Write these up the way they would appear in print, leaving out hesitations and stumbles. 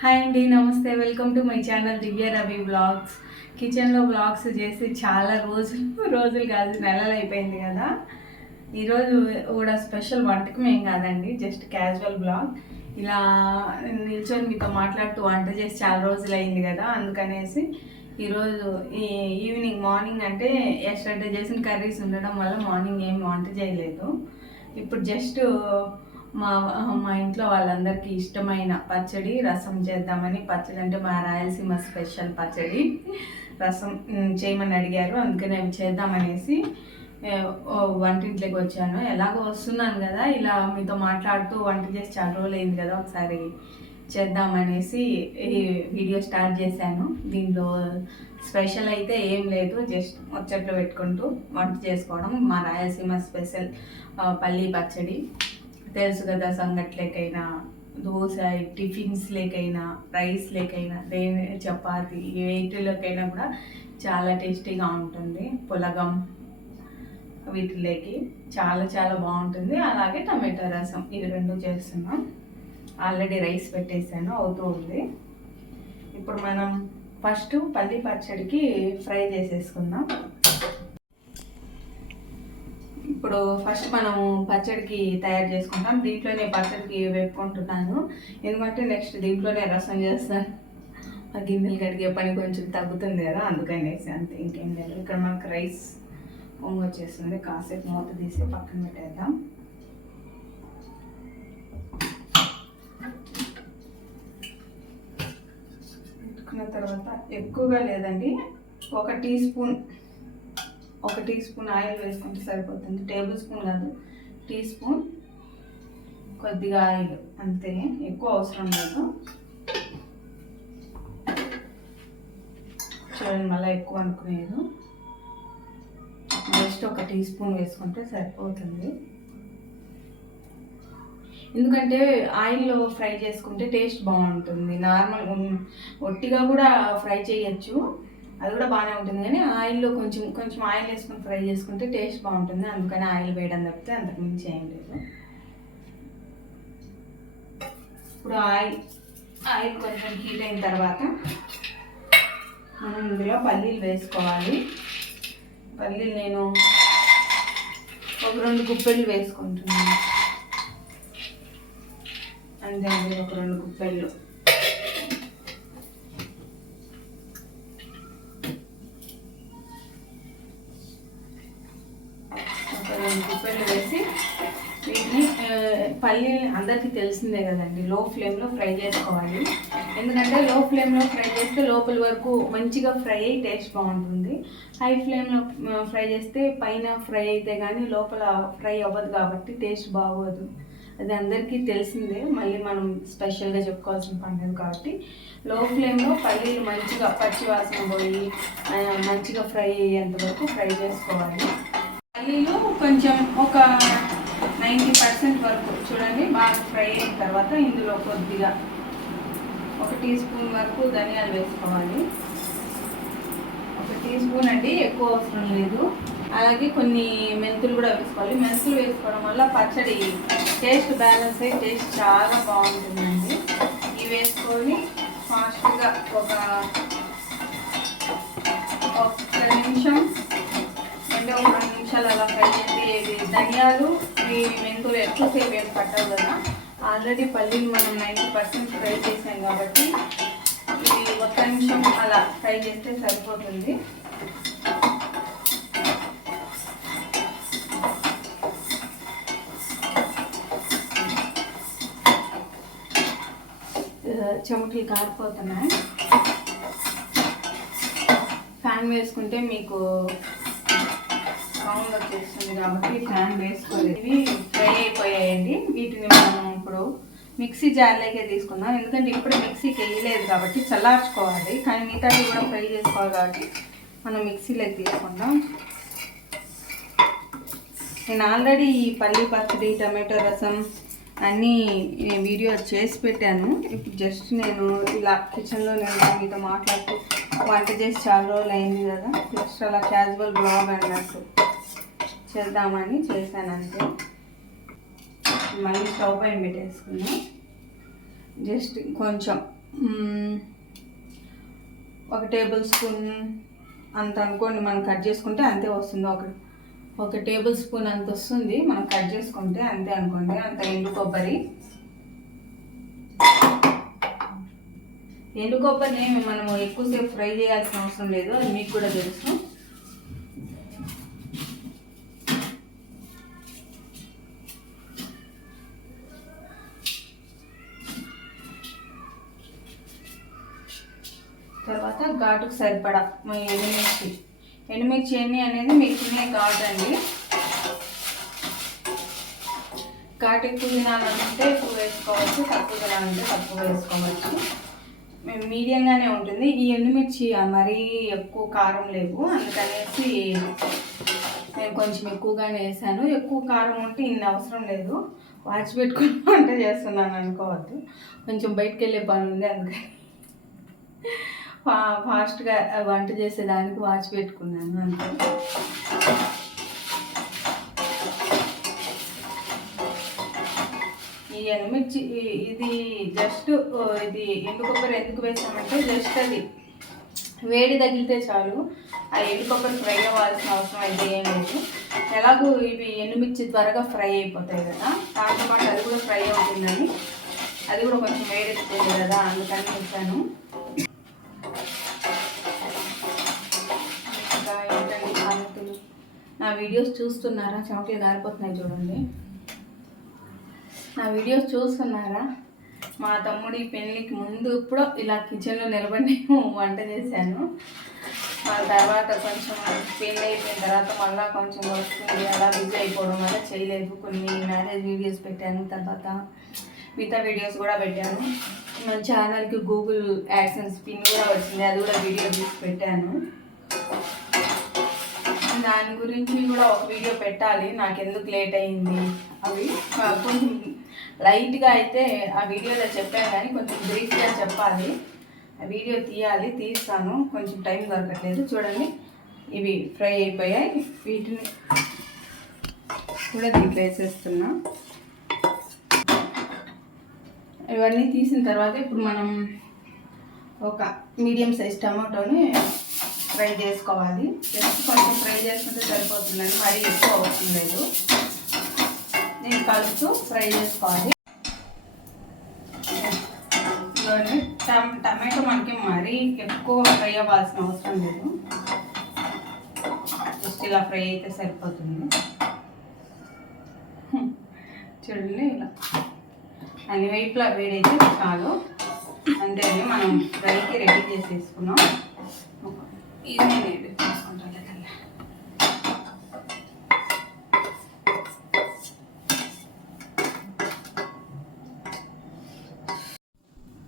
Hi అండి, నమస్తే. Welcome to my channel Divya Ravi blogs. కిచెన్లో బ్లాగ్స్ చేసి చాలా రోజులు కాదు, నెలలు అయిపోయింది కదా. ఈరోజు కూడా స్పెషల్ వంటకం ఏం కాదండి, జస్ట్ క్యాజువల్ బ్లాగ్. ఇలా నిల్చొని మీతో మాట్లాడుతూ వంట చేసి చాలా రోజులు అయింది కదా, అందుకనేసి ఈరోజు మార్నింగ్ అంటే ఎస్టర్డే చేసిన కర్రీస్ ఉండడం వల్ల మార్నింగ్ ఏం వంట చేయలేదు. ఇప్పుడు జస్ట్ మా మా ఇంట్లో వాళ్ళందరికీ ఇష్టమైన పచ్చడి రసం చేద్దామని. పచ్చడి అంటే మా రాయలసీమ స్పెషల్ పచ్చడి రసం చేయమని అడిగారు, అందుకని అవి చేద్దామనేసి వంటింట్లోకి వచ్చాను. ఎలాగో వస్తున్నాను కదా, ఇలా మీతో మాట్లాడుతూ వంట చేసి చాలా రోజులు అయింది కదా, ఒకసారి చేద్దామనేసి ఈ వీడియో స్టార్ట్ చేశాను. దీంట్లో స్పెషల్ అయితే ఏం లేదు, జస్ట్ ముచ్చట్లు పెట్టుకుంటూ వంట చేసుకోవడం. మా రాయలసీమ స్పెషల్ పల్లీ పచ్చడి తెలుసు కదా. సంగట్లేకైనా, దోశ, టిఫిన్స్ లేకైనా, రైస్ లేకైనా, చపాతి వీటిలోకైనా కూడా చాలా టేస్టీగా ఉంటుంది. పులగం వీటిలోకి చాలా చాలా బాగుంటుంది. అలాగే టమాటా రసం, ఇవి రెండు చేస్తున్నాం. ఆల్రెడీ రైస్ పెట్టేసాను, అవుతూ ఉంది. ఇప్పుడు మనం ఫస్ట్ పల్లి పచ్చడికి ఫ్రై చేసేసుకుందాం. ఇప్పుడు ఫస్ట్ మనము పచ్చడికి తయారు చేసుకుంటాం. దీంట్లోనే పచ్చడికి వేపుకుంటున్నాను, ఎందుకంటే నెక్స్ట్ దీంట్లోనే రసం చేస్తాను. ఆ గిన్నెలు కడిగే పని కొంచెం తగ్గుతుంది కదా, అందుకనేసి అంతే, ఇంకేం లేదు. ఇక్కడ మనకు రైస్ వచ్చేస్తుంది, కాసేపు మూత తీసి పక్కన పెట్టేద్దాం. పెట్టుకున్న తర్వాత ఎక్కువగా లేదండి, ఒక టీ స్పూన్ ఆయిల్ వేసుకుంటే సరిపోతుంది. టేబుల్ స్పూన్ కాదు, టీ స్పూన్ కొద్దిగా ఆయిల్, అంతే, ఎక్కువ అవసరం లేదు. చూడండి, మళ్ళీ ఎక్కువ అనుకునేది, జస్ట్ ఒక టీ స్పూన్ వేసుకుంటే సరిపోతుంది. ఎందుకంటే ఆయిల్లో ఫ్రై చేసుకుంటే టేస్ట్ బాగుంటుంది. నార్మల్ ఒట్టిగా కూడా ఫ్రై చేయొచ్చు, అది కూడా బాగానే ఉంటుంది. కానీ ఆయిల్లో కొంచెం ఆయిల్ వేసుకొని ఫ్రై చేసుకుంటే టేస్ట్ బాగుంటుంది, అందుకని ఆయిల్ వేయడం తప్పితే అంతకు మించి ఏం లేదు. ఇప్పుడు ఆయిల్ కొంచెం హీట్ అయిన తర్వాత మనం ఇందులో పల్లీలు వేసుకోవాలి. పల్లీలు నేను ఒక 2 గుప్పెళ్ళు వేసుకుంటున్నాను, అంతే అండి, ఒక 2 గుప్పెళ్ళు. గుప్పెళ్ళు వేసి వీటిని, పల్లీని అందరికీ తెలిసిందే కదండి, లో ఫ్లేమ్లో ఫ్రై చేసుకోవాలి. ఎందుకంటే లో ఫ్లేమ్లో ఫ్రై చేస్తే లోపల వరకు మంచిగా ఫ్రై అయ్యి టేస్ట్ బాగుంటుంది. హై ఫ్లేమ్లో ఫ్రై చేస్తే పైన ఫ్రై అయితే కానీ లోపల ఫ్రై అవ్వదు, కాబట్టి టేస్ట్ బాగోదు. అది అందరికీ తెలిసిందే, మళ్ళీ మనం స్పెషల్గా చెప్పుకోవాల్సిన పండుగ కాబట్టి లో ఫ్లేమ్లో పల్లీలు మంచిగా పచ్చివాసన పోయి మంచిగా ఫ్రై అయ్యేంత వరకు ఫ్రై చేసుకోవాలి. పల్లీలు కొంచెం ఒక 90% వరకు చూడండి బాగా ఫ్రై అయిన తర్వాత ఇందులో కొద్దిగా 1 టీ స్పూన్ వరకు ధనియాలు వేసుకోవాలి. 1 టీ స్పూన్ అండి, ఎక్కువ అవసరం లేదు. అలాగే కొన్ని మెంతులు కూడా వేసుకోవాలి. మెంతులు వేసుకోవడం వల్ల పచ్చడి టేస్ట్ బ్యాలెన్స్ అయ్యి టేస్ట్ చాలా బాగుంటుందండి. ఇవి వేసుకొని ఫాస్ట్గా ఒక నిమిషం అంటే ఒక 2 నిమిషాలు అలా ఫ్రై చేసి, ధనియాలు ఈ మెంతులు ఎక్కువసేపు ఏం పట్టవు కదా, ఆల్రెడీ పల్లీలు మనం 90% ఫ్రై చేసాం కాబట్టి ఇది 1 నిమిషం అలా ఫ్రై చేస్తే సరిపోతుంది. చెమటలు కారిపోతున్నాయి. ఫ్యాన్ వేసుకుంటే మీకు సౌండ్ వచ్చేస్తుంది కాబట్టి ఫ్యాన్ వేసుకోలేదు. ఇవి ఫ్రై అయిపోయాయండి. వీటిని మనం ఇప్పుడు మిక్సీ జార్లోకే తీసుకుందాం, ఎందుకంటే ఇప్పుడు మిక్సీకి వేయలేదు కాబట్టి చల్లార్చుకోవాలి. కానీ మిగతావి కూడా ఫ్రై చేసుకోవాలి కాబట్టి మనం మిక్సీలోకి తీసుకుందాం. నేను ఆల్రెడీ ఈ పల్లీ పచ్చడి, టమాటో రసం అన్నీ వీడియో చేసి పెట్టాను. ఇప్పుడు జస్ట్ నేను ఇలా కిచెన్లో నేను మీతో మాట్లాడుతూ వంట చేసి చాలా రోజులు అయింది కదా, జస్ట్ అలా క్యాజువల్ బ్లాగ్ అన్నట్టు చేద్దామని చేశాను అంతే. మళ్ళీ స్టవ్ పైన పెట్టేసుకున్నాం. జస్ట్ కొంచెం ఒక టేబుల్ స్పూన్ అంత అనుకోండి, మనం కట్ చేసుకుంటే అంతే వస్తుంది. ఒక టేబుల్ స్పూన్ అంత వస్తుంది మనం కట్ చేసుకుంటే, అంతే అనుకోండి. అంత ఎండు కొబ్బరిని మనము ఎక్కువసేపు ఫ్రై చేయాల్సిన అవసరం లేదు, అది మీకు కూడా తెలుసు. తర్వాత ఘాటుకు సరిపడా ఎండుమిర్చి ఎన్ని అనేది మీకు తినే కాదండి. ఘాటు ఎక్కువ తినాలంటే ఎక్కువ వేసుకోవచ్చు, తక్కువ తినాలంటే తక్కువ వేసుకోవచ్చు. మేము మీడియంగానే ఉంటుంది. ఈ ఎండుమిర్చి మరీ ఎక్కువ కారం లేవు, అందుకనేసి నేను కొంచెం ఎక్కువగానే వేసాను. ఎక్కువ కారం ఉంటే ఇన్ని అవసరం లేదు, వాచి పెట్టుకుని వంట చేస్తున్నాను అనుకోవద్దు. కొంచెం బయటకు వెళ్ళే పని ఉంది, అందుకని ఫాస్ట్గా వంట చేసేదానికి వాచ్ పెట్టుకున్నాను అంతే. ఈ ఎండుమిర్చి ఇది జస్ట్ ఇది ఎండు కొబ్బరి ఎందుకు వేసామంటే జస్ట్ అది వేడి తగిలితే చాలు, ఆ ఎండు కొబ్బరి ఫ్రై అవ్వాల్సిన అవసరం అయితే ఏం లేదు. ఎలాగో ఇవి ఎండుమిర్చి త్వరగా ఫ్రై అయిపోతాయి కదా, దాంతో పాటు అది కూడా ఫ్రై అవుతుందని, అది కూడా కొంచెం వేడెక్కుతుంది కదా, అందుకని వేసాను. నా వీడియోస్ చూస్తున్నారా? చమకలు గారిపోతున్నాయి చూడండి. నా వీడియోస్ చూస్తున్నారా? మా తమ్ముడి పెళ్ళికి ముందు ఇప్పుడు ఇలా కిచెన్లో నిలబడి వంట చేశాను. ఆ తర్వాత కొంచెం పెళ్ళి అయిపోయిన తర్వాత మళ్ళీ కొంచెం వస్తుంది, అలా బిజీ అయిపోవడం వల్ల చేయలేదు. కొన్ని మ్యారేజ్ వీడియోస్ పెట్టాను, తర్వాత మిగతా వీడియోస్ కూడా పెట్టాను. మన ఛానల్కి గూగుల్ యాడ్సెన్స్ పిన్ కూడా వచ్చింది, అది కూడా వీడియో తీసి పెట్టాను. దాని గురించి కూడా ఒక వీడియో పెట్టాలి, నాకు ఎందుకు లేట్ అయింది అవి కొంచెం లైట్గా అయితే ఆ వీడియోలో చెప్పాను, కానీ కొంచెం బ్రీఫ్గా చెప్పాలి. ఆ వీడియో తీస్తాను, కొంచెం టైం దొరకట్లేదు. చూడండి, ఇవి ఫ్రై అయిపోయాయి, వీటిని కూడా దీంట్లో వేసేస్తున్నా. ఇవన్నీ తీసిన తర్వాత ఇప్పుడు మనం ఒక మీడియం సైజ్ టమాటోని ఫ్రై చేసుకోవాలి. జస్ట్ కొంచెం ఫ్రై చేసుకుంటే సరిపోతుందండి, మరీ ఎక్కువ అవసరం లేదు. నేను కలుపుతూ ఫ్రై చేసుకోవాలి. టమాటో మనకి మరీ ఎక్కువ ఫ్రై అవ్వాల్సిన అవసరం లేదు, జస్ట్ ఇలా ఫ్రై అయితే సరిపోతుంది. చూడండి, ఇలా అన్ని వైపులా వేడైతే చాలు, అంతే. మనం ఫ్రైకి రెడీ చేసేసుకున్నాం. ఇది నేను ఎడిట్ చేసుకుంటాను.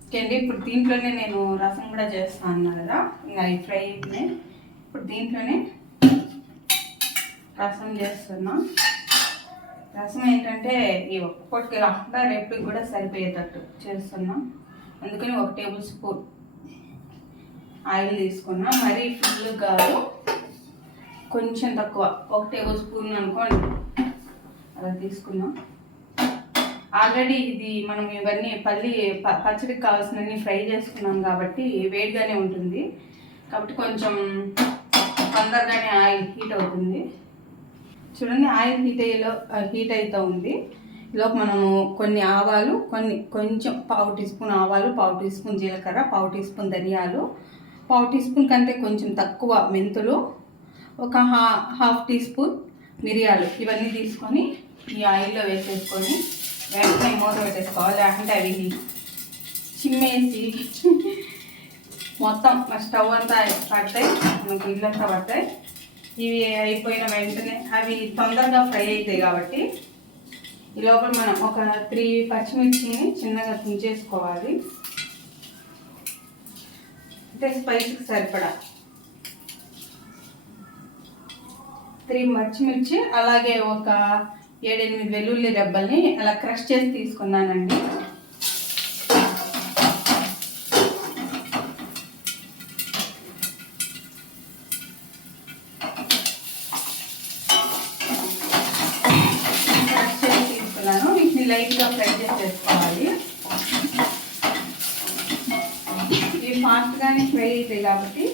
ఓకే, ఇప్పుడు దీంట్లోనే నేను రసం కూడా చేస్తాను అన్నా కదా, ఇంకా ఈ ఫ్రై ఇప్పుడు దీంట్లోనే రసం చేస్తున్నా. రసం ఏంటంటే ఈ ఒక్కటికి కాకుండా రేపటికి కూడా సరిపోయేటట్టు చేస్తున్నా, అందుకని 1 టేబుల్ స్పూన్ ఆయిల్ తీసుకున్నా. మరీ ఫుల్ కాదు, కొంచెం తక్కువ, 1 టేబుల్ స్పూన్ అనుకోండి, అలా తీసుకున్నా. ఆల్రెడీ ఇది మనం ఇవన్నీ పచ్చడికి కావాల్సినవన్నీ ఫ్రై చేసుకున్నాం కాబట్టి వేడిగానే ఉంటుంది, కాబట్టి కొంచెం తొందరగానే ఆయిల్ హీట్ అవుతుంది. చూడండి, ఆయిల్ హీట్ అవుతూ ఉంది. ఈలోపు మనము కొన్ని ఆవాలు, కొంచెం 1/2 టీ స్పూన్ ఆవాలు, 1/2 టీ స్పూన్ జీలకర్ర, 1/2 టీ స్పూన్ ధనియాలు, 1/2 టీ స్పూన్ కంటే కొంచెం తక్కువ మెంతులు, ఒక 1/2 టీ స్పూన్ మిరియాలు, ఇవన్నీ తీసుకొని ఈ ఆయిల్లో వేసేసుకొని వెంటనే మూత పెట్టేసుకోవాలి. లేకుంటే అవి చిమ్మేసి మొత్తం స్టవ్ అంతా పడతాయి, మనకి ఇల్లంతా పడతాయి. ఇవి అయిపోయిన వెంటనే అవి తొందరగా ఫ్రై అవుతాయి కాబట్టి ఈ లోపల మనం ఒక 3 పచ్చిమిర్చిని చిన్నగా తుంచేసుకోవాలి, అంటే స్పైసీకి సరిపడా 3 పచ్చిమిర్చి, అలాగే ఒక 7-8 వెల్లుల్లి రెబ్బల్ని అలా క్రష్ చేసి తీసుకున్నానండి. క్రష్ చేసి తీసుకున్నాను, వీటిని లైట్గా ఫ్రై చేసేసుకోవాలి. ఫాస్ట్గానే ఫ్రై అవుతాయి కాబట్టి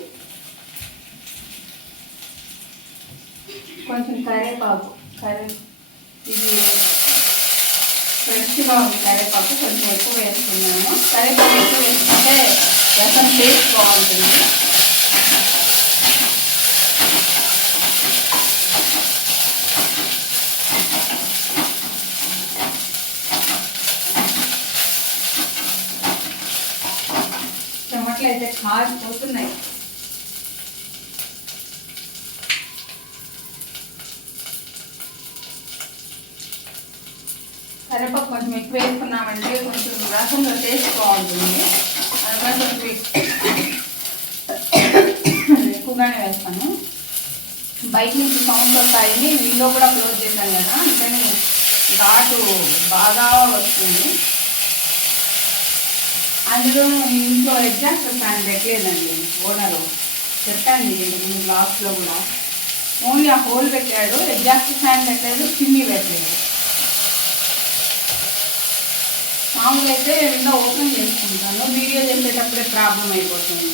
కొంచెం కరివేపాకు ఇది ఫ్రెష్గా ఉంది కరివేపాకు కొంచెం ఎక్కువ వేసుకున్నాను. కరివేపాకు ఎక్కువ వేసుకుంటే రసం టేస్ట్ బాగుంటుంది. టమాటాలు అయితే కారిపోతున్నాయి. కరివేపాకు కొంచెం ఎక్కువ వేసుకున్నామంటే కొంచెం రసంలో టేస్ట్ బాగుంటుంది. అందుకని కొంచెం ఎక్కువగానే వేస్తాను. బయట నుంచి సౌండ్స్ వస్తాయని విండో కూడా క్లోజ్ చేశాను కదా, అందుకని ఘాటు బాగా వస్తుంది. అందులో ఇంట్లో ఎగ్జాస్ట్ ఫ్యాన్ పెట్టలేదండి ఓనరు, చెప్పాను ఇంతకు బ్లాగ్స్లో కూడా. ఓన్లీ ఆ హోల్ పెట్టాడు, ఎగ్జాస్ట్ ఫ్యాన్ పెట్టలేదు, చిమ్నీ పెట్టలేదు. మామూలుగా అయితే విండో ఓపెన్ చేసుకుంటాను, వీడియో చేసేటప్పుడే ప్రాబ్లం అయిపోతుంది.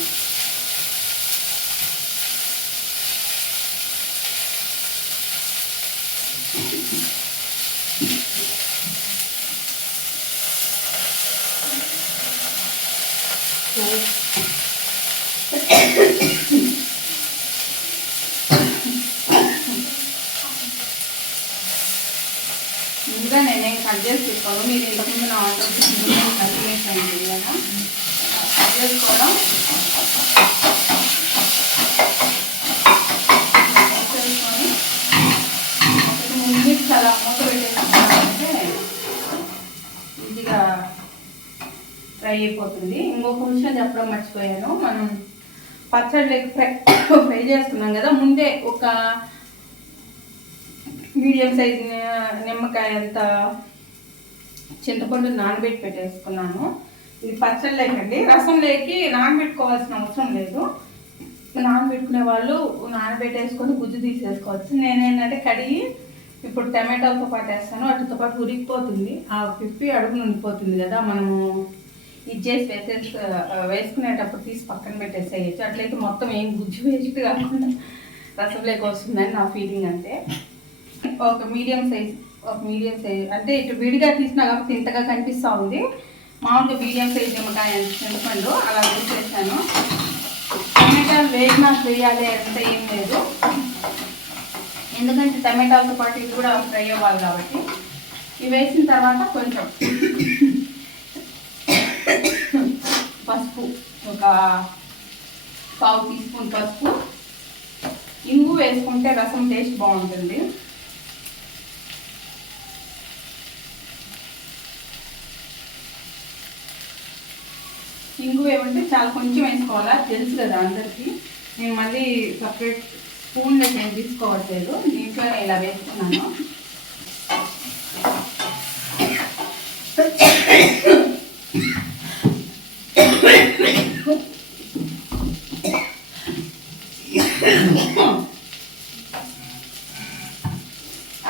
ముందుగా నేనేం కట్ చేసి పెట్టుకోను, మీరు ఇంతకుముందు నా వంట కంటిన్యూషన్ అయింది కదా, కట్ చేసుకోవడం చేసుకొని ఒక 3 మినిట్స్ అలా మూత పెట్టేసుకుంటే ఈజీగా ఫ్రై అయిపోతుంది. ఇంకొక విషయం చెప్పడం మర్చిపోయాను, మనం పచ్చడికి ఫ్రై చేసుకున్నాం కదా, ముందే ఒక మీడియం సైజ్ నిమ్మకాయ అంత చింతపండు నానబెట్టి పెట్టేసుకున్నాను. ఇది పచ్చళ్ళేకండి, రసంలోకి నానబెట్టుకోవాల్సిన అవసరం లేదు. నానబెట్టుకునే వాళ్ళు నానబెట్టేసుకొని గుజ్జు తీసేసుకోవచ్చు. నేనేంటంటే కడిగి ఇప్పుడు టమాటాలతో పాటు వేస్తాను, వాటితో పాటు ఉడికిపోతుంది. ఆ పిప్పి అడుగును ఉండిపోతుంది కదా, మనము ఇది చేసి వేసుకునేటప్పుడు తీసి పక్కన పెట్టేసేయచ్చు. అట్లయితే మొత్తం ఏం గుజ్జు వేస్ట్ కాకుండా రసంలోకి వస్తుందని నా ఫీలింగ్. అంతే ఒక మీడియం సైజ్ అంటే ఇటు విడిగా తీసినా కాబట్టి ఇంతగా కనిపిస్తూ ఉంది. మామూలుగా మీడియం సైజ్ నిమ్మకాయ చింతపండు అలా వేసేసాను. టమాటాలు వేయాలి అంటే ఏం లేదు, ఎందుకంటే టమాటాలతో పాటు ఇది కూడా ఫ్రై అవ్వాలి కాబట్టి. ఇవి వేసిన తర్వాత కొంచెం పసుపు, ఒక 1/2 టీ స్పూన్ పసుపు, ఇంగు వేసుకుంటే రసం టేస్ట్ బాగుంటుంది. ఇంగు ఏమంటే చాలా కొంచెం వేసుకోవాలా, తెలుసు కదా అందరికీ. నేను మళ్ళీ సపరేట్ స్పూన్లో నేను తీసుకోవట్లేదు, దీంట్లోనే ఇలా వేసుకున్నాను.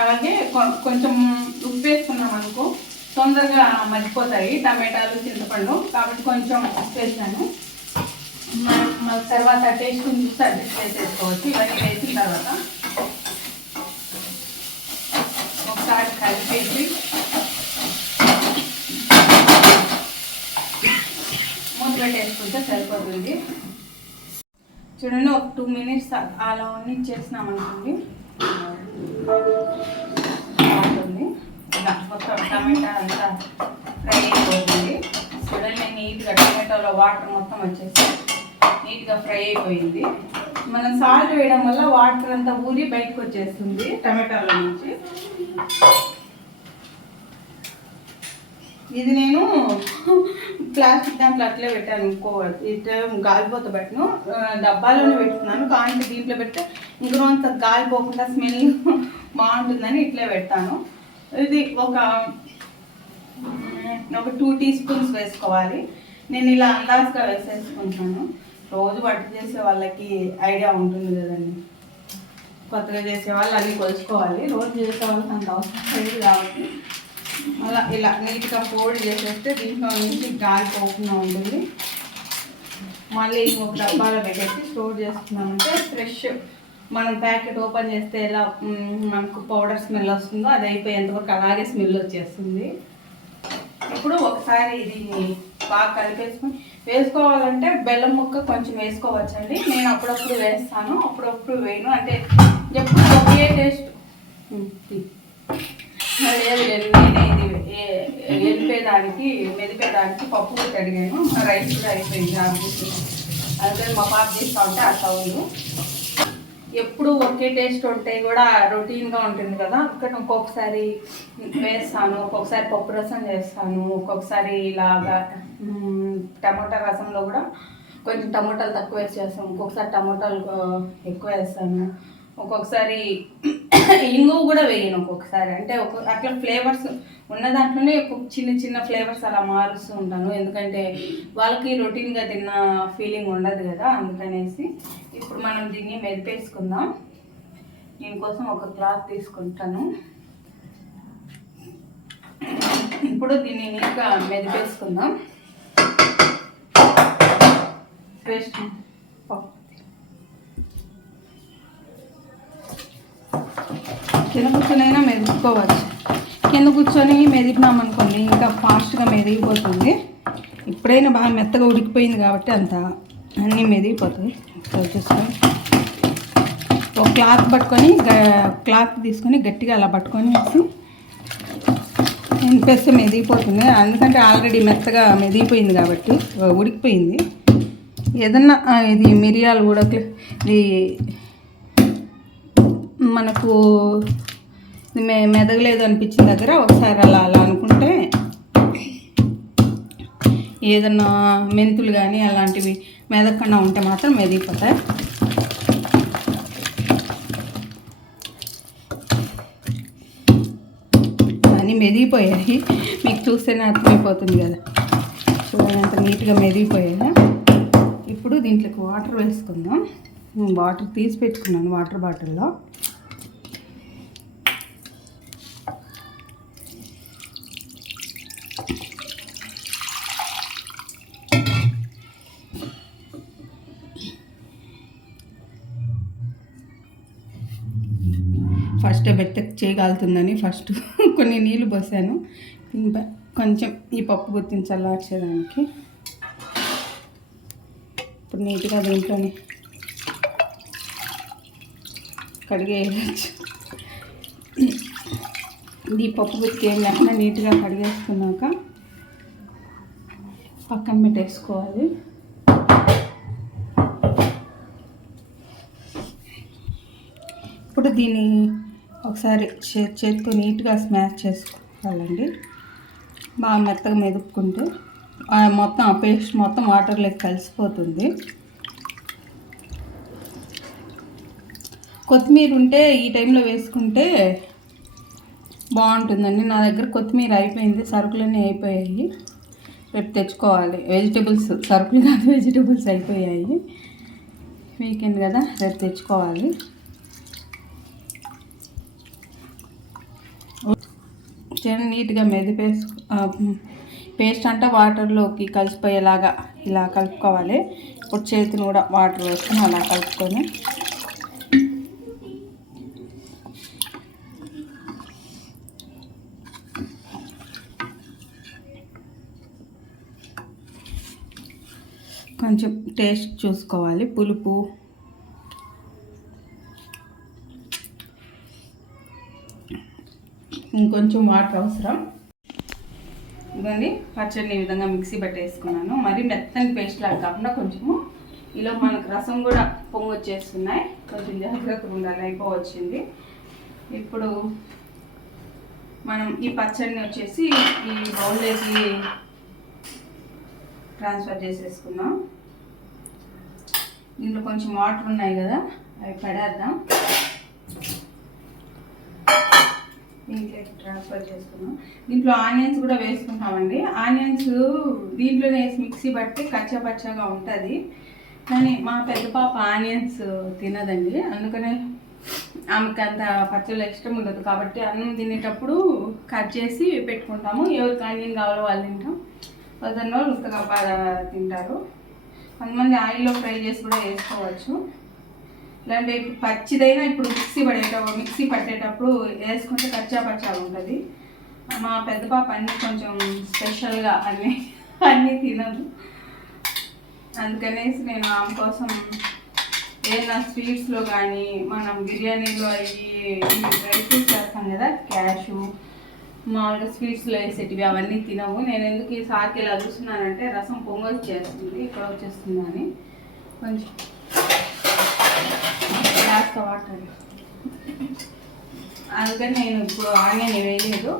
అలాగే కొంచెం ఉప్పు వేసుకున్నాం అనుకో తొందరగా మగ్గిపోతాయి టమాటాలు చింతపండు, కాబట్టి కొంచెం ఉప్పు వేసాను. మళ్ళీ తర్వాత టేస్ట్ చూసి అడ్జస్ట్ చేసేసుకోవచ్చు. ఇవన్నీ వేసిన తర్వాత ఒకసారి కలిపేసి మూత పెట్టేసుకుంటే సరిపోతుంది. చూడండి, ఒక 2 మినిట్స్ అలా ఉన్ని చేసినాం అనుకోండి, బాగుంటుంది. ఇలా మొత్తం టమాటా అంతా ఫ్రై అయిపోతుంది. చూడండి, నీట్గా టమాటాలో వాటర్ మొత్తం వచ్చేసి నీట్గా ఫ్రై అయిపోయింది. మనం సాల్ట్ వేయడం వల్ల వాటర్ అంతా ఊరి బయటకు వచ్చేస్తుంది టమాటాలో నుంచి. ఇది నేను ప్లాస్టిక్ దాంట్లో అట్లే పెట్టాను, ఇట్లా గాలిపోత పెట్టను, డబ్బాలోనే పెట్టుకున్నాను. కానీ దీంట్లో పెడితే ఇంకొంత గాలిపోకుండా స్మెల్ బాగుంటుందని ఇట్లే పెడతాను. ఇది ఒక 2 టీ స్పూన్స్ వేసుకోవాలి. నేను ఇలా అందాజుగా వేసేసుకుంటాను. రోజు వంట చేసే వాళ్ళకి ఐడియా ఉంటుంది కదండి, కొత్తగా చేసే వాళ్ళు అన్నీ కొలుచుకోవాలి. రోజు చేసే వాళ్ళకి అంత అవసరం లేదు కాబట్టి అలా ఇలా నీట్గా ఫోల్డ్ చేసేస్తే దీంట్లో నుంచి గాలి పోకుండా ఉంటుంది. మళ్ళీ ఇంకొక డబ్బాలో పెట్టేసి స్టోర్ చేసుకున్నామంటే ఫ్రెష్ మనం ప్యాకెట్ ఓపెన్ చేస్తే ఎలా మనకు పౌడర్ స్మెల్ వస్తుందో అది అయిపోయేంతవరకు అలాగే స్మెల్ వచ్చేస్తుంది. ఇప్పుడు ఒకసారి దీన్ని బాగా కలిపేసుకొని వేసుకోవాలంటే బెల్లం ముక్క కొంచెం వేసుకోవచ్చండి. నేను అప్పుడప్పుడు వేస్తాను, అప్పుడప్పుడు వేయను. అంటే ఎప్పుడు ఒకే టేస్ట్ లేదు. నేనే ఇది మెదిపేదానికి పప్పు కూడా అడిగాను. రైస్ కూడా అయిపోయింది. అదే మా పాప చేస్తూ ఉంటే ఆ సౌండ్. ఎప్పుడు ఒకే టేస్ట్ ఉంటే కూడా రొటీన్గా ఉంటుంది కదా, అందుకని ఒక్కొక్కసారి వేస్తాను, ఒక్కొక్కసారి పప్పు రసం చేస్తాను, ఒక్కొక్కసారి ఇలాగా టమాటా రసంలో కూడా కొంచెం టమాటాలు తక్కువ వేసి చేస్తాను, ఒక్కొక్కసారి టమాటాలు ఎక్కువ వేస్తాను, ఒక్కొక్కసారి ఇంగువ కూడా వేయను ఒక్కొక్కసారి. అంటే అట్లా ఫ్లేవర్స్ ఉన్న దాంట్లోనే చిన్న చిన్న ఫ్లేవర్స్ అలా మారుస్తూ ఉంటాను. ఎందుకంటే వాళ్ళకి రొటీన్గా తిన్న ఫీలింగ్ ఉండదు కదా, అందుకనేసి. ఇప్పుడు మనం దీన్ని మెదిపేసుకుందాం. దీనికోసం ఒక క్లాత్ తీసుకుంటాను. ఇప్పుడు దీన్ని నీట్గా మెదిపేసుకుందాం. పేస్ట్ కింద కూర్చొనైనా మెదుపుకోవచ్చు. కింద కూర్చొని మెదిపినామనుకోండి ఇంకా ఫాస్ట్గా మెదిగిపోతుంది. ఇప్పుడైనా బాగా మెత్తగా ఉడికిపోయింది కాబట్టి అంత అన్నీ మెదిగిపోతాయి. చూసుకొని ఒక క్లాత్ తీసుకొని గట్టిగా అలా పట్టుకొని వేసి నింపేస్తే మెదిగిపోతుంది. ఎందుకంటే ఆల్రెడీ మెత్తగా మెదిగిపోయింది కాబట్టి ఉడికిపోయింది. ఏదన్నా ఇది మిరియాలు కూడా ఇది మనకు మెదగలేదు అనిపించిన దగ్గర ఒకసారి అలా అనుకుంటే ఏదన్నా మెంతులు కానీ అలాంటివి మెదగకుండా ఉంటే మాత్రం మెదిగిపోతాయి. అన్నీ మెదిగిపోయాయి, మీకు చూస్తేనే అర్థమైపోతుంది కదా. చూడండి అంత నీట్గా మెదిగిపోయాయి. ఇప్పుడు దీంట్లోకి వాటర్ వేసుకుందాం. వాటర్ తీసి పెట్టుకున్నాను వాటర్ బాటిల్లో. ఫస్ట్ బెత్తకి చేయగలుగుతుందని ఫస్ట్ కొన్ని నీళ్ళు పోసాను కొంచెం ఈ పప్పు గుత్తిని చల్లార్చేదానికి. ఇప్పుడు నీట్గా దీంట్లోనే కడిగేయచ్చు. ఈ పప్పు గుత్తి ఏం లేకుండా నీట్గా కడిగేసుకున్నాక పక్కన పెట్టేసుకోవాలి. ఇప్పుడు దీన్ని ఒకసారి చేతితో నీట్గా స్మాష్ చేసుకోవాలండి. బాగా మెత్తగా మెదుపుకుంటే మొత్తం ఆ పేస్ట్ మొత్తం వాటర్లోకి కలిసిపోతుంది. కొత్తిమీర ఉంటే ఈ టైంలో వేసుకుంటే బాగుంటుందండి. నా దగ్గర కొత్తిమీర అయిపోయింది, సరుకులన్నీ అయిపోయాయి. రేపు తెచ్చుకోవాలి. సరుకులు కాదు వెజిటబుల్స్ అయిపోయాయి. వీకెండ్ కదా, రేపు తెచ్చుకోవాలి. నీట్గా పేస్ట్ అంటే వాటర్లోకి కలిసిపోయేలాగా ఇలా కలుపుకోవాలి. ఇప్పుడు చేతిని కూడా వాటర్ వేసుకొని అలా కలుపుకొని కొంచెం టేస్ట్ చూసుకోవాలి. పులుపు ఇంకొంచెం వాటర్ అవసరం. ఇవన్నీ పచ్చడిని ఈ విధంగా మిక్సీ పట్టేసుకున్నాను. మరి మెత్తని పేస్ట్ లాగా కాకుండా కొంచెము ఇలా మనకు రసం కూడా పొంగొచ్చేస్తున్నాయి. కొంచెం జాగ్రత్తగా ఉండాలి, అయిపోవచ్చింది. ఇప్పుడు మనం ఈ పచ్చడిని వచ్చేసి ఈ బౌల్లోకి ట్రాన్స్ఫర్ చేసేసుకుందాం. దీంట్లో కొంచెం వాటర్ ఉన్నాయి కదా, అవి పడేద్దాం. దీంట్లోకి ట్రాన్స్ఫర్ చేసుకున్నాం. దీంట్లో ఆనియన్స్ కూడా వేసుకుంటామండి. ఆనియన్స్ దీంట్లోనే వేసి మిక్సీ పట్టి కచ్చపచ్చగా ఉంటుంది. కానీ మా పెద్ద పాప ఆనియన్స్ తినదండి, అందుకనే ఆమెకి అంత పచ్చళ్ళు ఇష్టం ఉండదు. కాబట్టి అన్నం తినేటప్పుడు కట్ చేసి పెట్టుకుంటాము. ఎవరికి ఆనియన్ కావాలో వాళ్ళు తింటాం, వద్దన్న వాళ్ళు ఉత్తగా తింటారు. కొంతమంది ఆయిల్లో ఫ్రై చేసి కూడా వేసుకోవచ్చు. లేదంటే ఇప్పుడు పచ్చిదైనా ఇప్పుడు మిక్సీ పట్టేటప్పుడు వేసుకుంటే పచ్చాగా ఉంటుంది. మా పెద్ద పాప అన్నీ కొంచెం స్పెషల్గా అన్నీ తినదు. అందుకనేసి నేను ఆమె కోసం ఏదైనా స్వీట్స్లో కానీ మనం బిర్యానీలో డ్రై ఫ్రూట్స్ వేస్తాం కదా, క్యాషు మామూలుగా స్వీట్స్లో వేసేటివి అవన్నీ తినవు. నేను ఎందుకు ఈసారికి ఇలా చూస్తున్నానంటే రసం పొంగొచ్చేస్తుంది, ఇక్కడ వచ్చేస్తుంది అని కొంచెం గ్లాస్ వాటర్. అందుకని నేను ఇప్పుడు ఆనియన్ వేయలేదు.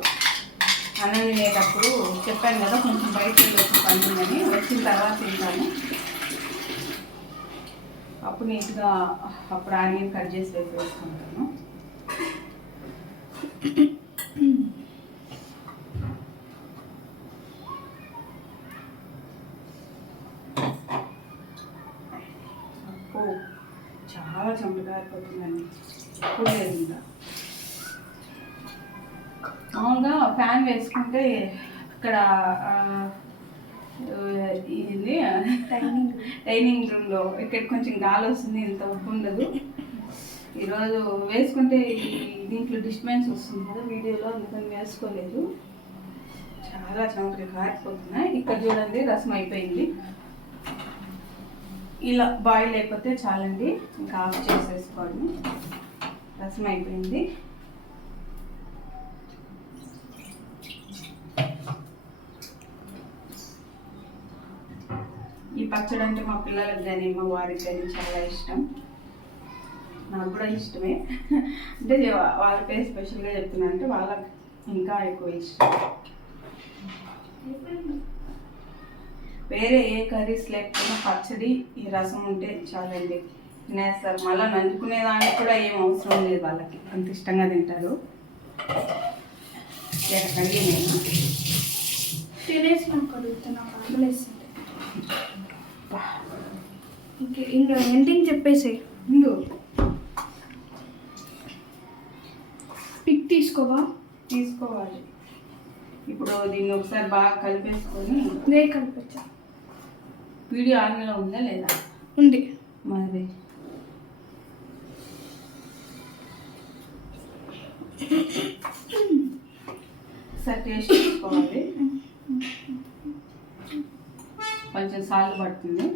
అన్నం తినేటప్పుడు చెప్పాను కదా కొంచెం బయటకు వచ్చి పండుగని, వచ్చిన తర్వాత తింటాను. అప్పుడు నీట్గా అప్పుడు ఆనియన్ కట్ చేసి వేసుకుంటాను. అప్పు చాలా చెమటకారిపోతుందండి. అప్పుడు లేదు ఇంకా. మామూలుగా ఫ్యాన్ వేసుకుంటే ఇక్కడ ఇది డైనింగ్ రూమ్లో ఇక్కడ కొంచెం గాలి వస్తుంది, ఇంత ఉప్పు ఉండదు. ఈరోజు వేసుకుంటే దీంట్లో డిస్టర్బెన్స్ వస్తుంది కదా వీడియోలో, అందుకని వేసుకోలేదు. చాలా చెమటలు కారిపోతున్నాయి. ఇక్కడ చూడండి రసం అయిపోయింది. ఇలా బాయిల్ అయిపోతే చాలండి, ఇంకా ఆఫ్ చేసేసుకోండి. రసం అయిపోయింది. ఈ పచ్చడి అంటే మా పిల్లలకు కానీ మా వారికి కానీ చాలా ఇష్టం. నాకు కూడా ఇష్టమే. అంటే వాళ్ళ పేరు స్పెషల్గా చెప్తున్నా అంటే వాళ్ళకి ఇంకా ఎక్కువ ఇష్టం. వేరే ఏ కర్రీస్ లేకపోయినా పచ్చడి ఈ రసం ఉంటే చాలండి, తినేస్తారు. మళ్ళీ నంచుకునే దానికి కూడా ఏం అవసరం లేదు, వాళ్ళకి అంత ఇష్టంగా తింటారు. కడిగి నేను తినేసి నాకు కడుగుతున్నా ఆంబులేస్తుంది. ఇంకా ఎండింగ్ చెప్పేసి పిక్ తీసుకోవాలి. ఇప్పుడు దీన్ని ఒకసారి బాగా కలిపేసుకొని కలిపేచ్చా. వీడియో ఆన్లో ఉందా లేదా? ఉంది. మరి ఒకసారి టేస్ట్ చేసుకోవాలి. కొంచెం సాల్ట్ పడుతుంది.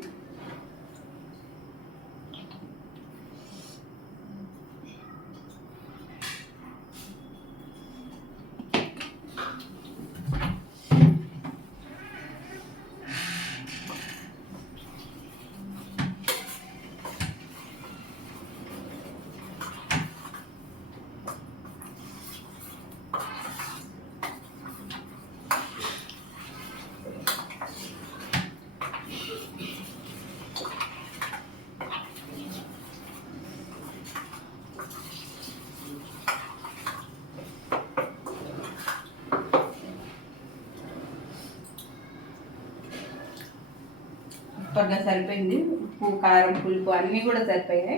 సూపర్గా సరిపోయింది. ఉప్పు కారం పులుపు అన్నీ కూడా సరిపోయాయి.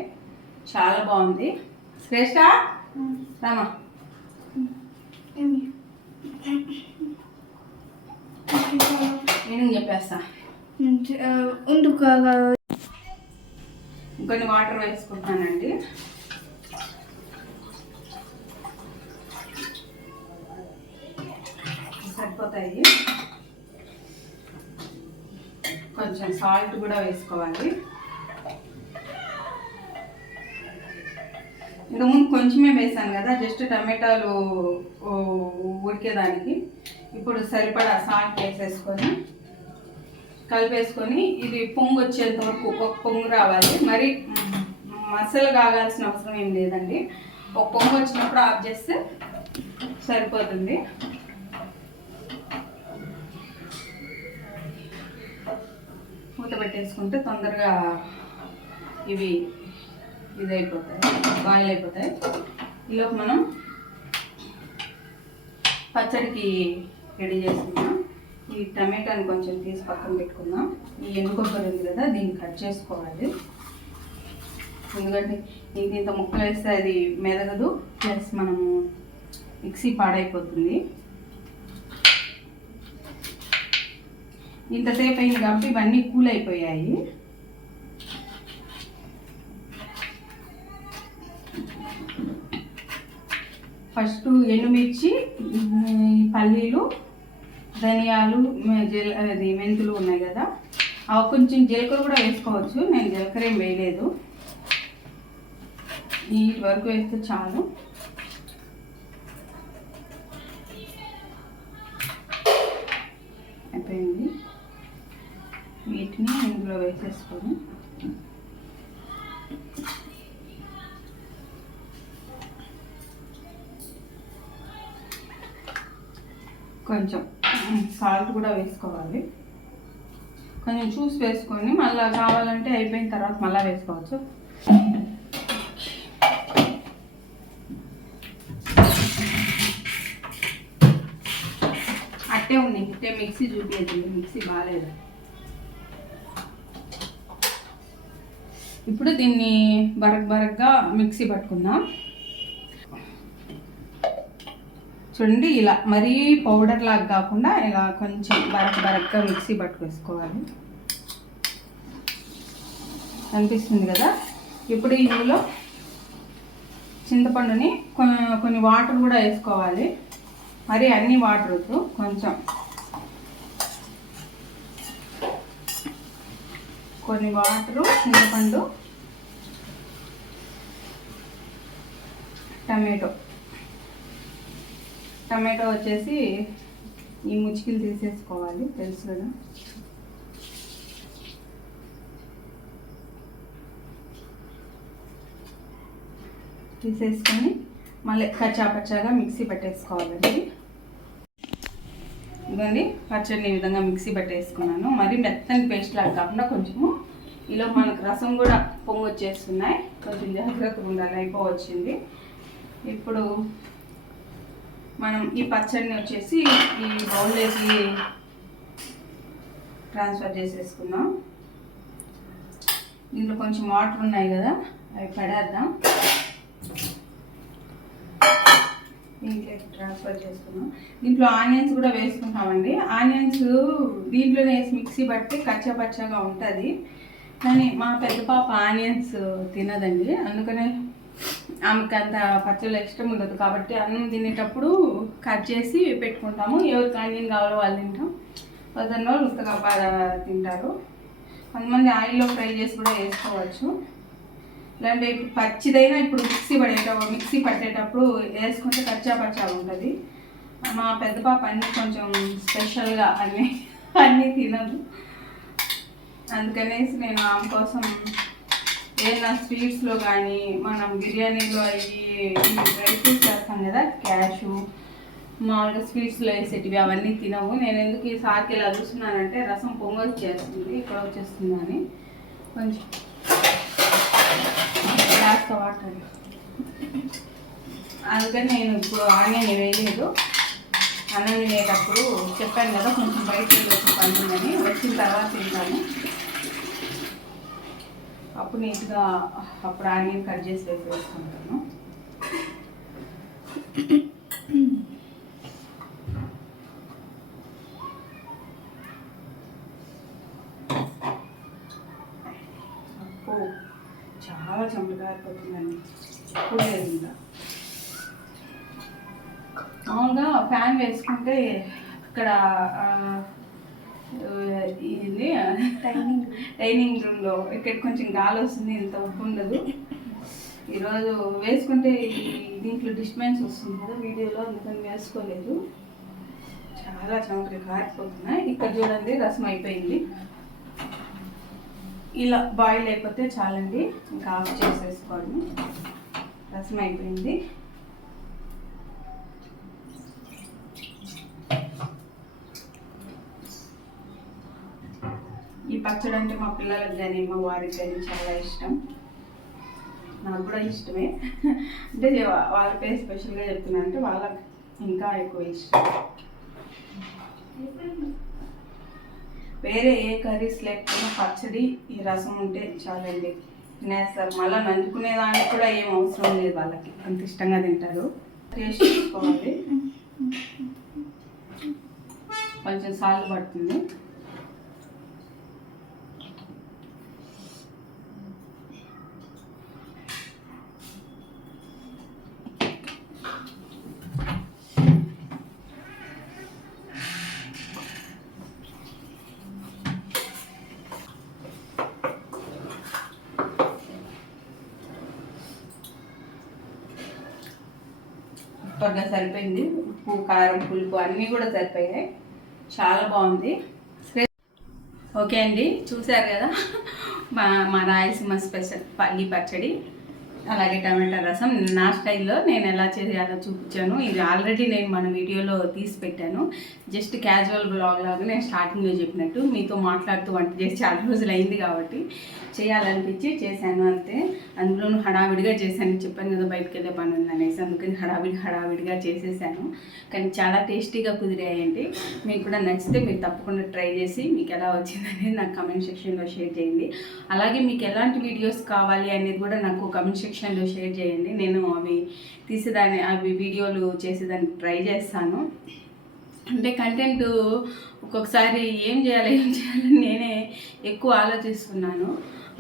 చాలా బాగుంది. శ్రేష్ఠ రామా నేను చెప్పేస్తా. ఇంకొన్ని వాటర్ వేసుకుంటానండి. సరిపోతాయి. కొంచెం సాల్ట్ కూడా వేసుకోవాలి. ఇంతకుముందు కొంచెమే వేసాను కదా, జస్ట్ టమాటాలు ఉడికేదానికి. ఇప్పుడు సరిపడా సాల్ట్ వేసేసుకొని కలిపేసుకొని ఇది పొంగు వచ్చేంత వరకు ఒక పొంగు రావాలి. మరి మసాలా కాగాల్సిన అవసరం ఏం లేదండి. ఒక పొంగు వచ్చినప్పుడు ఆఫ్ చేస్తే సరిపోతుంది. మూత పెట్టేసుకుంటే తొందరగా ఇవి అయిపోతాయి, బాయిల్ అయిపోతాయి. ఈలోపు మనం పచ్చడికి రెడీ చేసుకుందాం. ఈ టమాటాని కొంచెం తీసి పక్కన పెట్టుకుందాం. ఈ ఎండుకొబ్బరి ఉంది కదా, దీన్ని కట్ చేసుకోవాలి. ఎందుకంటే ఇంత ముక్కలు వేస్తే అది మెదగదు, ప్లస్ మనము మిక్సీ పాడైపోతుంది. ఇంతసేపు అయింది కాబట్టి ఇవన్నీ కూల్ అయిపోయాయి. ఫస్ట్ ఎండుమిర్చి, పల్లీలు, ధనియాలు, అది మెంతులు ఉన్నాయి కదా, అవి కొంచెం జీలకర్ర కూడా వేసుకోవచ్చు. నేను జీలకర్ర ఏం వేయలేదు, ఈ వరకు వేస్తే చాలు. అయిపోయింది. వీటిని ఇందులో వేసేసుకొని కొంచెం సాల్ట్ కూడా వేసుకోవాలి. కొంచెం చూసి వేసుకొని మళ్ళీ కావాలంటే అయిపోయిన తర్వాత మళ్ళీ వేసుకోవచ్చు. అట్టే ఉంది, ఇట్టే మిక్సీ చూపించండి, మిక్సీ బాగాలేదు. ఇప్పుడు దీన్ని బరగ్గా మిక్సీ పట్టుకుందాం. చూడండి, ఇలా మరీ పౌడర్ లాగా కాకుండా ఇలా కొంచెం బరగ్గా మిక్సీ పట్టుకేసుకోవాలి. అనిపిస్తుంది కదా. ఇప్పుడు ఇందులో చింతపండుని కొన్ని వాటర్ కూడా వేసుకోవాలి. మరి అన్ని వాటర్ వద్దు, కొంచెం కొన్ని వాటరు, చింతపండు, టమాటో వచ్చేసి ఈ ముచ్చికలు తీసేసుకోవాలి, తెలుసు కదా. తీసేసుకొని మళ్ళీ కచ్చాపచ్చాగా మిక్సీ పట్టేసుకోవాలండి. ఇదండి పచ్చడిని ఈ విధంగా మిక్సీ పట్టేసుకున్నాను. మరి మెత్తని పేస్ట్ లాగా కాకుండా కొంచెము ఇలా మనకు రసం కూడా పొంగు వచ్చేస్తున్నాయి, కొంచెం జాగ్రత్తగా ఉండాలి, అయిపోవచ్చింది. ఇప్పుడు మనం ఈ పచ్చడిని వచ్చేసి ఈ బౌల్లోకి ట్రాన్స్ఫర్ చేసేసుకుందాం. దీంట్లో కొంచెం వాటర్ ఉన్నాయి కదా, అవి పడేద్దాం. దీంట్లోకి ట్రాన్స్ఫర్ చేసుకున్నాం. దీంట్లో ఆనియన్స్ కూడా వేసుకుంటామండి. ఆనియన్స్ దీంట్లోనే వేసి మిక్సీ పట్టి కచ్చాపచ్చాగా ఉంటుంది, కానీ మా పెద్ద పాప ఆనియన్స్ తినదండి, అందుకనే ఆమెకి అంత పచ్చళ్ళు ఇష్టం ఉండదు. కాబట్టి అన్నం తినేటప్పుడు కట్ చేసి పెట్టుకుంటాము. ఎవరికి ఆనియన్ కావాలో వాళ్ళు తింటాం, వద్దన్న వాళ్ళు ఉత్తగా తింటారు. కొంతమంది ఆయిల్లో ఫ్రై చేసి కూడా వేసుకోవచ్చు. లేదంటే ఇప్పుడు పచ్చిదైనా ఇప్పుడు మిక్సీ పట్టేటప్పుడు వేసుకుంటే కచ్చాపచ్చాగా ఉంటుంది. మా పెద్ద పాప అన్నీ కొంచెం స్పెషల్గా అన్నీ తినదు, అందుకనేసి నేను ఆమె కోసం ఏదైనా స్వీట్స్లో కానీ మనం బిర్యానీలో డ్రై ఫ్రూట్స్ చేస్తాం కదా, క్యాషు, మామూలుగా స్వీట్స్లో వేసేటివి అవన్నీ తినవు. నేను ఎందుకు ఈసారికి ఇలా చూస్తున్నానంటే రసం పొంగల్ చేస్తుంది, ఇక్కడ వచ్చేస్తుందని కొంచెం గ్లాస్తో వాటర్, అందుకని నేను ఇప్పుడు ఆనియన్ వేయలేదు. అన్నం తినేటప్పుడు చెప్పాను కదా కొంచెం బయట వచ్చి పండుగని, వచ్చిన తర్వాత తింటాను, అప్పుడు నీట్గా అప్పుడు ఆనియన్ కట్ చేసి వేసుకుంటాను. అప్పు చాలా చెమటగారిపోతుందండి, ఎప్పుడు లేదు. ఇంకా మామూలుగా ఫ్యాన్ వేసుకుంటే ఇక్కడ ఇది డైనింగ్ రూమ్లో ఇక్కడ కొంచెం గాలి వస్తుంది, ఇంత ఉప్పు ఉండదు. ఈరోజు వేసుకుంటే దీంట్లో డిస్టర్బెన్స్ వస్తుంది కదా వీడియోలో, అందుకని వేసుకోలేదు. చాలా చెమటలు కారిపోతున్నాయి. ఇక్కడ చూడండి రసం అయిపోయింది. ఇలా బాయిల్ అయిపోతే చాలండి, ఇంకా ఆఫ్ చేసేసుకోండి. రసం అయిపోయింది. ఈ పచ్చడి అంటే మా పిల్లలకు కానీ మా వారికి కానీ చాలా ఇష్టం, నాకు కూడా ఇష్టమే. అంటే వాళ్ళ పేరు స్పెషల్గా చెప్తున్నా అంటే వాళ్ళకి ఇంకా ఎక్కువ ఇష్టం. వేరే ఏ కర్రీస్ లేకపోయినా పచ్చడి ఈ రసం ఉంటే చాలండి, తినేస్తారు. మళ్ళీ నంచుకునే దానికి కూడా ఏం అవసరం లేదు, వాళ్ళకి అంత ఇష్టంగా తింటారు. టేస్ట్ చేసుకోవాలి, కొంచెం సాల్ట్ పడుతుంది. సూపర్గా సరిపోయింది. ఉప్పు కారం పులుపు అన్నీ కూడా సరిపోయాయి. చాలా బాగుంది. ఓకే అండి, చూశారు కదా మా రాయలసీమ స్పెషల్ పల్లి పచ్చడి అలాగే టమాటా రసం. నా స్టైల్లో నేను ఎలా చేయాలో చూపించాను. ఇది ఆల్రెడీ నేను మన వీడియోలో తీసి పెట్టాను. జస్ట్ క్యాజువల్ బ్లాగ్ లాగా నేను స్టార్టింగ్లో చెప్పినట్టు మీతో మాట్లాడుతూ వంట చేసి చాలా రోజులు అయింది కాబట్టి చేయాలనిపించి చేశాను అంతే. అందులోనూ హడావిడిగా చేశాను, చెప్పాను కదా బయటకు వెళ్ళే పని ఉందనేసి, అందుకని హడావిడిగా చేసేసాను. కానీ చాలా టేస్టీగా కుదిరాయండి. మీకు కూడా నచ్చితే మీరు తప్పకుండా ట్రై చేసి మీకు ఎలా వచ్చిందనేది నాకు కమెంట్ సెక్షన్లో షేర్ చేయండి. అలాగే మీకు ఎలాంటి వీడియోస్ కావాలి అనేది కూడా నాకు కమెంట్ సెక్షన్లో షేర్ చేయండి. నేను అవి వీడియోలు చేసేదానికి ట్రై చేస్తాను. అంటే కంటెంట్ ఒక్కొక్కసారి ఏం చేయాలి నేనే ఎక్కువ ఆలోచిస్తున్నాను.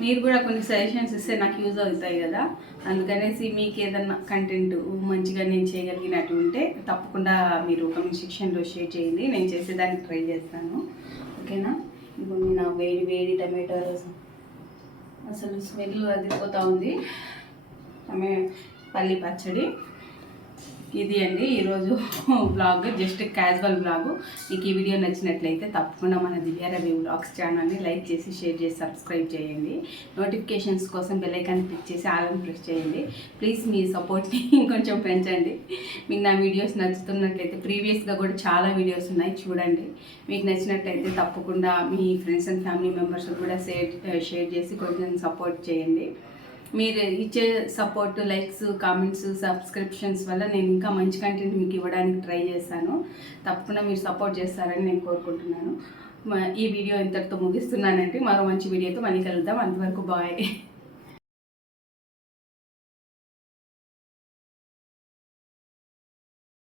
మీరు కూడా కొన్ని సజెషన్స్ ఇస్తే నాకు యూజ్ అవుతాయి కదా, అందుకనేసి మీకు ఏదన్నా కంటెంట్ మంచిగా నేను చేయగలిగినట్టు ఉంటే తప్పకుండా మీరు కమెంట్ సెక్షన్లో షేర్ చేయండి. నేను చేసేదానికి ట్రై చేస్తాను. ఓకేనా? ఇప్పుడు నేను వేడి టమాటో రసం అసలు స్మెల్ అదిరిపోతూ ఉంది. పల్లి పచ్చడి ఇది అండి ఈరోజు బ్లాగ్, జస్ట్ క్యాజువల్ బ్లాగ్. మీకు ఈ వీడియో నచ్చినట్లయితే తప్పకుండా మన దివ్య రవి బ్లాగ్స్ ఛానల్ని లైక్ చేసి షేర్ చేసి సబ్స్క్రైబ్ చేయండి. నోటిఫికేషన్స్ కోసం బెల్ ఐకాన్ క్లిక్ చేసి ఆల్ ప్రెస్ చేయండి. ప్లీజ్ మీ సపోర్ట్ని ఇంకొంచెం పెంచండి. మీకు నా వీడియోస్ నచ్చుతున్నట్లయితే ప్రీవియస్గా కూడా చాలా వీడియోస్ ఉన్నాయి, చూడండి. మీకు నచ్చినట్లయితే తప్పకుండా మీ ఫ్రెండ్స్ అండ్ ఫ్యామిలీ మెంబర్స్ కూడా షేర్ చేసి కొంచెం సపోర్ట్ చేయండి. మీరు ఇచ్చే సపోర్ట్, లైక్స్, కామెంట్స్, సబ్స్క్రిప్షన్స్ వల్ల నేను ఇంకా మంచి కంటెంట్ మీకు ఇవ్వడానికి ట్రై చేస్తాను. తప్పకుండా మీరు సపోర్ట్ చేస్తారని నేను కోరుకుంటున్నాను. ఈ వీడియో ఇంతటితో ముగిస్తున్నానండి. మరో మంచి వీడియోతో మళ్ళీ కలుద్దాం. అంతవరకు బాయ్.